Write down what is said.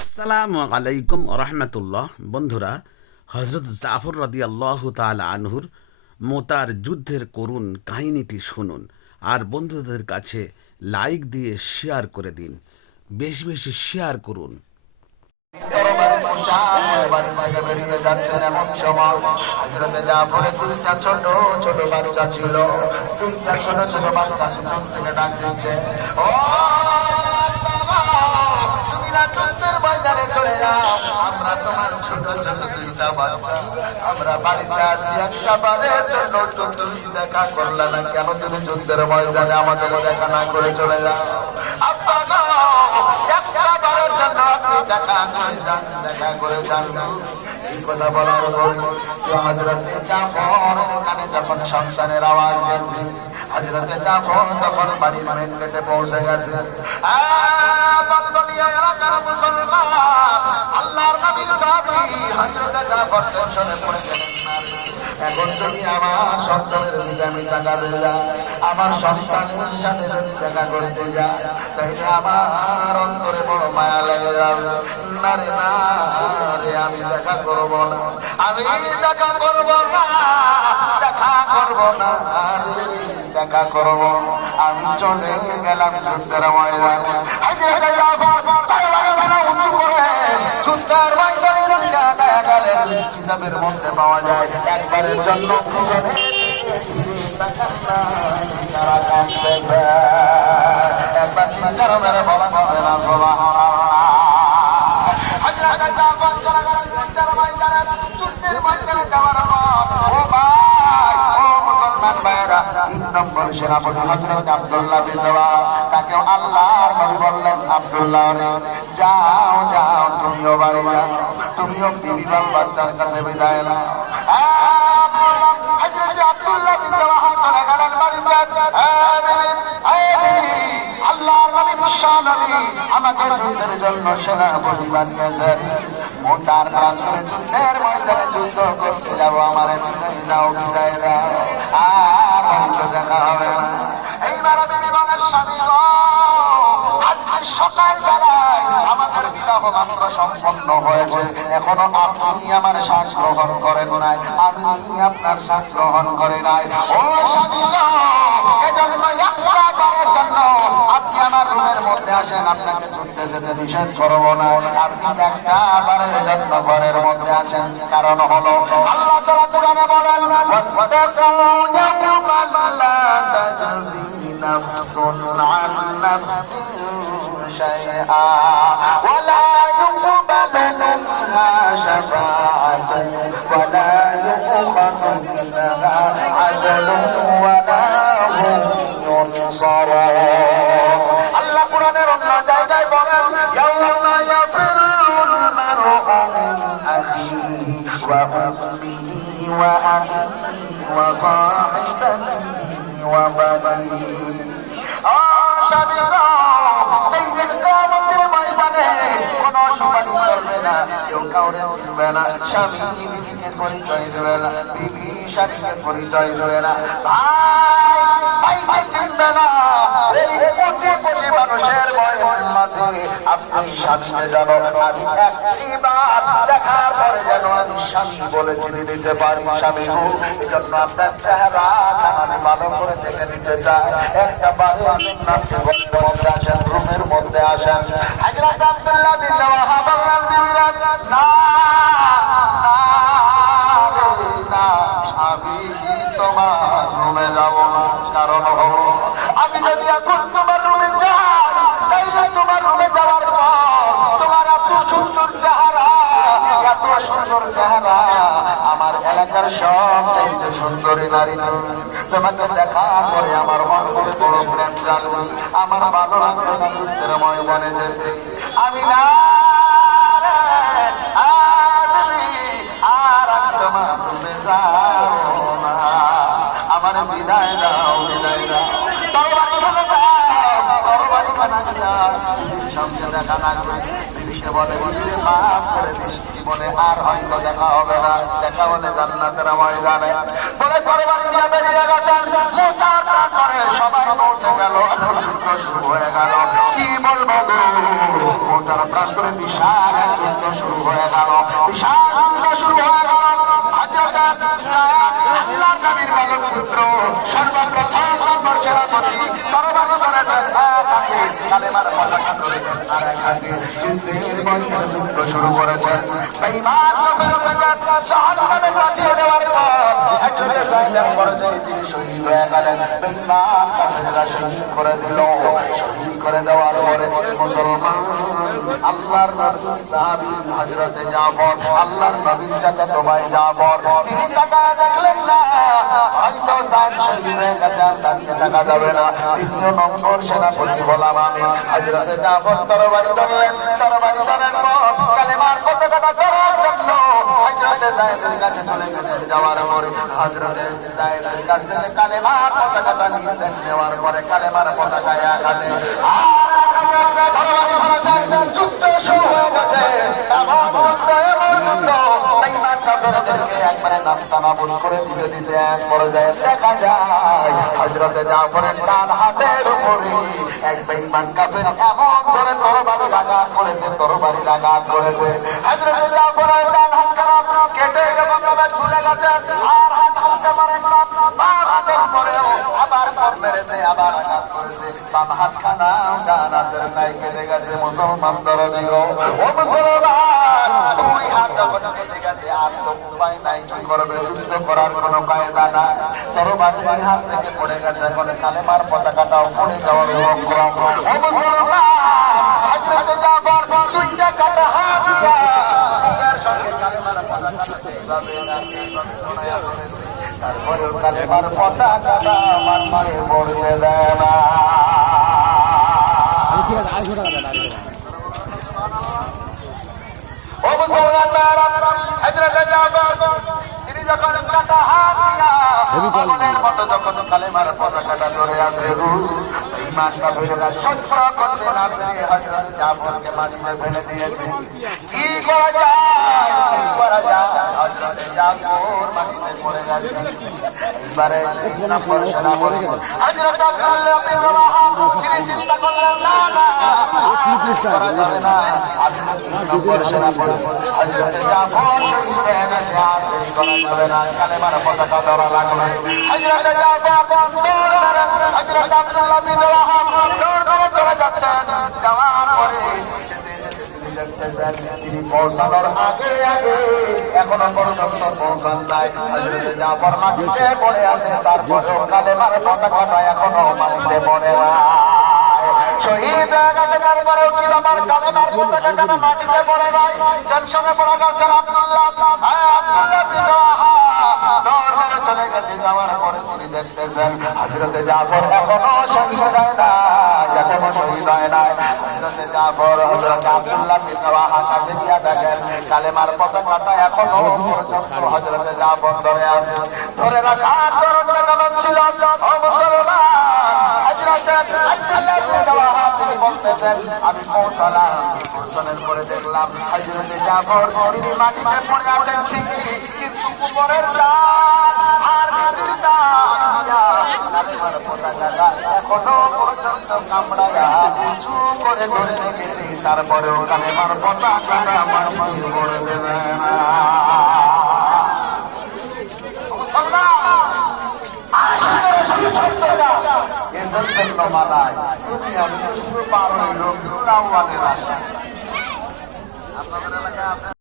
আসসালামু আলাইকুম রহমতুল্লাহ। বন্ধুরা, হজরত জাফর রাদিয়াল্লাহু তাআলা আনহুর মোতার যুদ্ধের করুণ কাহিনীটি শুনুন আর বন্ধুদের কাছে লাইক দিয়ে শেয়ার করে দিন। বেশি বেশি শেয়ার করুন। ছোট ছোট বাচ্চা ছিল, দুইটা ছোট ছোট বাচ্চা থেকে ডাক দিচ্ছে, ও ময়দানে চলে যাও, আমরা তোমার ছোট ছোট দুইটা বাচ্চা, আমরা বাড়িতে আসি, একটা বারের জন্য তুমি দেখা করলে না কেন? তুমি যুদ্ধের ময়দানে আমাদের দেখা না করে চলে যাও। আব্বা গো, একটা বারের জন্য আপনি দেখা করে যান, দেখা করে যান। এই কথা বলার পর হযরতে জাফর কানে যখন সন্তানের আওয়াজ গেছে, হযরতে জাফর তখন বাড়ির মেন গেটে পৌঁছে গেছে। আল্লাহর নবীর সাহাবী হযরতে জাফর টেনশনে পড়ে গেলেন। এখন যদি আমার সন্তানের দিকে আমি টাকা দিয়ে যাই, আমার সন্তানের সাথে যদি দেখা করতে যাই, তাইলে আমার অন্তরে বড় মায়া লেগে যাবে। না রে না রে, আমি দেখা করবো না, আমি দেখা করবো না, দেখা করবো না রে, দেখা করবো। আমি চলে গেলাম যুদ্ধের ময়দানে। উঁচু করে যুদ্ধের ময়দানে কিতাবের মধ্যে পাওয়া যায়, একবারের জন্য পিছনে একবার চিন্তার মেরে বলা হবে না বলা। তাকে আল্লাহর নবী বললেন, আব্দুল্লাহ যাও যাও, তুমিও বাড়ি যাও, তুমিও বিবি বাচ্চার কাছে বিদায় নাও। আব্দুল্লাহ বিন রাওয়াহা চলে গেলেন বাড়িতে। আল্লাহর নবী মুসা নবী আমাকে যুদ্ধের জন্য সেনাপতি বানিয়েছেন, মোটার প্রান্তরে যুদ্ধের ময়দানে যুদ্ধ করতে যাবো, আমার বিদায় দাও, বিদায় দাও, আর হয়তো দেখা হবে না। এইবার বিবি বলেন, স্বামী গো, আজকে সকাল বেলায় আমাদের বিবাহ মাত্র সম্পন্ন হয়েছে, এখনো আপনি আমার শ্বাস গ্রহণ করেন নাই, আমি আপনার শ্বাস গ্রহণ করে নাই। ও স্বামী গো, এজন্য একবারের জন্য আপনি আমার রুমের মধ্যে আসেন, আপনাকে যুদ্ধে যেতে নিষেধ করবো না, আপনি একটা বারের জন্য ঘরের মধ্যে আসেন। কারণ হলো আল্লাহ তাআলা কোরআনে বলেন, নাফসুন আন নাফসিন শাইআ ওয়ালা ইউকবালু মিনহা শাফাআতুন ওয়ালা ইউকবালু মিনহা আদলুন ওয়ালা হুম ইউনসারুন। আল্লাহ কোরআনের অন্য জায়গায় বলেন, ইয়াউমা ইয়াফিরুল মারউ মিন আখিহি ওয়া উম্মিহি ওয়া আবিহি ওয়া সাহিবাতিহি ওয়া বানিহি। স্বামী বিবিকে পরিচয় দেবে না, বিবি স্বামীকে পরিচয় দেবে না, ভাই ভাই চিনবে না। মানুষের বয়সের মাঝে আপনি স্বামীকে জানো, আমি একটিবার দেখার পরে যেন আমি স্বামী বলে চিনে দিতে পারি। স্বামী হোক, এই জন্য আপনার চেহারা আমি ভালো করে দেখে নিতে চাই। একটা বাড়ির জন্য আপনি ঘরের মধ্যে আসেন, রুমের মধ্যে আসেন। হযরত আব্দুল্লাহ বিন রাওয়াহা বললেন, বিবিরা না, আমি তোমার রুমে যাব না। কারণ হলো আমি যদি এখন তোমার রুমে যাই, তাইলে তোমার রুমে যাওয়ার পর তোমার এত সুন্দর চেহারা, এত সুন্দর চেহারা, আমার এলাকার সব চাইতে সুন্দরী নারী তুমি, তোমাকে দেখা করে আমার মন করে বড় প্রেম জানবে, আমার ভালো লাগবে না যুদ্ধের ময়দানে যেতে। আমি না আর আমি তোমার রুমে যাবো না, আমার বিদায় দাও, বিদায় দাও, তরবারি ফেলে দাও, তরবারি ফেলে দাও, সঙ্গে দেখা লাগবে। নবীকে বলে মাফ করে দিস, জীবনে আর হয়তো দেখা হবে না, দেখা হলে জান্নাতের ময়দানে। বলে তরবারি নিয়ে বেরিয়ে গেছেন, মুসার করে সবাই পৌঁছে গেল, যুদ্ধ শুরু হয়ে গেল। কি বলবো গো, মোটার প্রান্তরে বিশাল এক যুদ্ধ শুরু হয়ে গেল, বিশাল যুদ্ধ শুরু হয়ে গেল। হযরত আল্লাহর নবীর বালক পুত্র সর্বপ্রথম নম্বর সেনাপতি তরবারি ধরেছেন এক হাতে, কালেমার পতাকা ধরেছেন আর এক হাতে, যুদ্ধের ময়দানে যুদ্ধ শুরু করেছেন। বেঈমান কাফেরদেরকে জাহান্নামে পাঠিয়ে দেওয়ার পর একজনের জায়গার পর্যায়ে তিনি শহীদ হয়ে গেলেন। বেঈমান কাফেররা শহীদ করে দিল। শহীদ করে দেওয়ার পরে মুসলমান আল্লাহর নবীর সাহাবী হযরত জাফর, আল্লাহর নবীর চাচাতো ভাই জাফর, তিনি তাকায় দেখলেন না হয়তো জান শহীদ হয়ে গেছেন, তাকে টাকা যাবে না। দ্বিতীয় নম্বর সেনাপতি বললাম আমি, হযরত জাফর তরবারি ধরলেন, তরবারি ধরার পর কালেমার পতাকাটা ধরার জন্য হযরত যায়েদের কাছে চলে গেছেন। যাওয়ার পরে হযরত যায়েদের কাছ থেকে কালেমার পতাকাটা নিয়েছেন, নেওয়ার পরে কালেমার পতাকা এক হাতে যুদ্ধ শুরু হয়ে গেছে। একবারে নাস্তানাবুদ করে দিতে দিতে এক পর্যায়ে দেখা যায় হযরত জাফরের ডান হাতের উপরে এক বেঈমান কাফের এমন ধরে তরবারি আঘাত করেছে, তরবারি আঘাত করেছে। হযরত জাফরের ডান হাত খারাপ কেটে যখন ঝুলে গেছে, আর হাত খুলতে পারেন না, বাম হাতের উপরেও আবার সব মেরেছে, আবার আঘাত করেছে। বাম হাত খানা ডান হাতের নাই কেটে গেছে। মুসলমান দরদি গো, ও মুসলমান, দুই হাত যখন কেটে গেছে আর তো উপায় নাই, কি করবে? যুদ্ধ করার কোনো কায়দা না। তরবারি হাত থেকে পড়ে গেছে, এখন কালেমার পতাকাটাও পড়ে যাওয়ার উপক্রম। ও মুসলমান, হযরত জাফর দুইটা কাটা হাত দিয়া বুকের সঙ্গে কালেমার পতাকাটাকে এইভাবে ধরায়া ধরেছে। তারপরেও কালেমার পতাকাটা মাটিতে পড়তে দেয় না। ও মুসলমান, হযরত জাফর তিনি যখন কাটা হাত দিয়া আগুনের মতো যখন কালেমার পতাকাটা ধরে আছে, ঈমান কাফেররা সহ্য করতে না পেরে হযরত জাফরকে মাটিতে ফেলে দিয়েছে। কি করা যায়, কি করা যায়? হযরত জাফর মাটিতে পড়ে গেছে। এবারে তিন নম্বর সেনাপতি হযরত আব্দুল্লাহ বিন রাওয়াহা তিনি চিন্তা করলেন, না না, করা যাবে না। আমি তিন নম্বর সেনাপতি হযরত জাফর শহীদ হয়ে গেছে, আর দেরি করা যাবে না, কালেমার পতাকা ধরা লাগবে। হযরত জাফর দৌড় ধরে, হযরত আব্দুল্লাহ বিন রাওয়াহা দৌড় ধরে চলে যাচ্ছেন। যাওয়ার পরে তিনি পৌঁছানোর আগে আগে এখনো পর্যন্ত পৌঁছান নাই। হযরত জাফর মাটিতে পড়ে আছে, তারপরেও কালেমার পতাকাটা এখনো মাটিতে পড়ে নাই। শহীদ হয়ে গেছে, তারপরেও কি ব্যাপার? কালেমার পতাকা কেন মাটিতে পড়ে নাই? টেনশনে পড়ে গেছেন আব্দুল্লাহ বিন রাওয়াহা দৌড় ধরে চলে গেছে। যাওয়ার পরে তিনি দেখতেছেন হযরত জাফর এখনো শহীদ হয় না, এখনো শহীদ হয় না। হযরত জাফর হযরত আব্দুল্লাহ বিন রাওয়াহা কাছে গিয়া দেখেন কালেমার পতাকাটা এখনো পর্যন্ত হযরত জাফর ধরে আছে। ধরে রাখার ধরনটা কেমন ছিল? ও মুসলমান, হযরত আব্দুল্লাহ বিন রাওয়াহা তিনি বলতেছেন, আমি পৌঁছালাম, পৌঁছানোর পরে দেখলাম হযরত জাফর তিনি মাটিতে পড়ে আছেন ঠিকই, কিন্তু উপরের আর কালেমার পতাকাটা এখনো পর্যন্ত কামড়ায়া উঁচু করে ধরে রেখেছি, তারপরেও কালেমার পতাকাটা আমার মাটিতে পড়ে দেবে না। এদের জন্য মানায় তুমি আমি পারো লোক আপনাদের এলাকায়